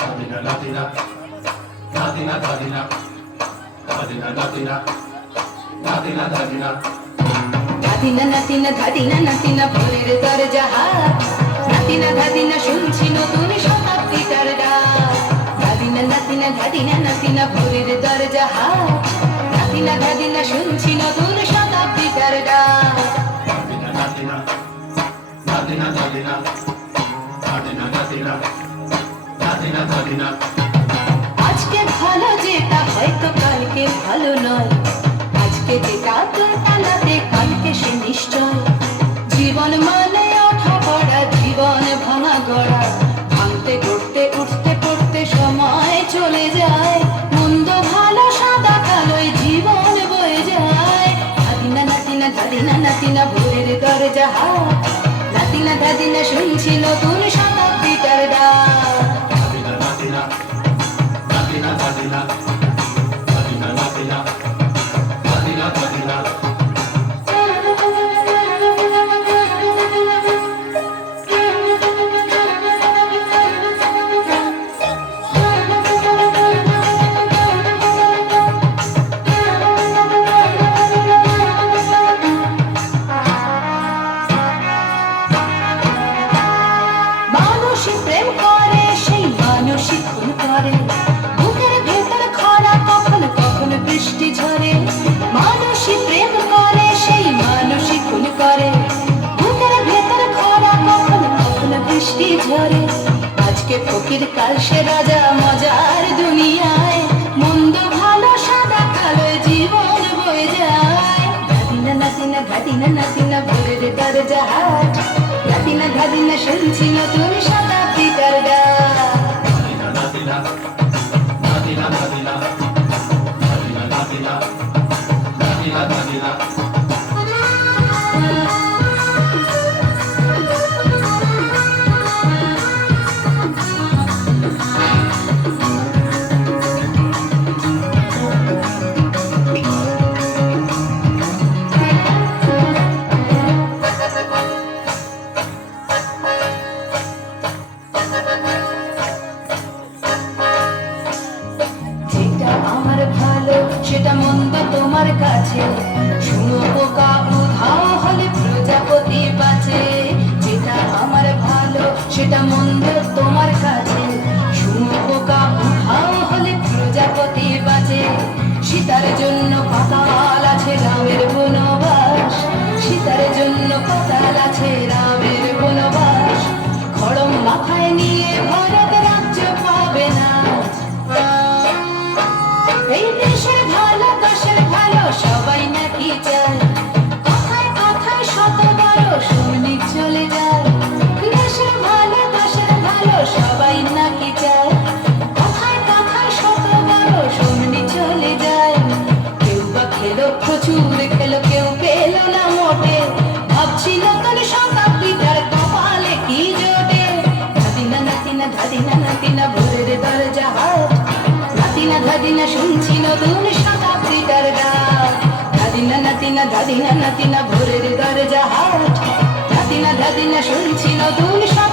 Latina, Latina, Latina, Latina, Latina, Latina, Latina, Latina. ধাদিনা নাতিনা ধাদিনা নাতিনা ভোরের দরজা। নাতিনা ধাদিনা শুনছি নতুন শতাব্দীটার ডাক ধাদিনা নাতিনা ধাদিনা নাতিনা ভোরের দরজা। নাতিনা ধাদিনা শুনছি নতুন শতাব্দীটার ডাক Latina, Latina, Latina, Latina, Latina, আজকে ভালো যেটা হয়তো কালকে ভালো নয়। আজকে যেটা তালাতে কালকে সে নিশ্চয়। জীবন মানে ওঠা পড়া, জীবন ভাঙা গড়া। ভাঙতে গড়তে উঠতে, পড়তে সময় চলে যায়। মন্দ ভালো, সাদা কালোয় জীবন বয়ে যায়। নাতিনা নাতিনা দাদিনা নাতিনা ভোরের দরজা হাত নাতিনা দাদিনা শুনছি নতুন Magdalena. বৃষ্টি ঝরে। আজকে ফকির কাল, সে রাজা মজার দুনিয়ায়। মন্দ, ভালো, সাদা, কালো জীবন বয়ে যায়। দাদিনা নাতিনা দাদিনা নাতিনা ভোরের দরজা হাট ঘাটি না শুনছি না নতুন কাছে। শুনো পোকা উধাও হলে প্রজাপতি বাঁচে যেটা আমার ভালো, সেটা মন্দ তোমার কাছে। শুনো পোকা উধাও হলে প্রজাপতি বাঁচে সীতার জন্য পাতাল আছে রামের নাতিনা ভোরের দরজা। হাট নাতিনা ধাদিনা শুনছি নতুন শতাব্দীটার ডাক ধাদিনা নাতিনা ধাদিনা নাতিনা ভোরের দরজা। হাট নাতিনা ধাদিনা শুনছি নতুন শতাব্দীটার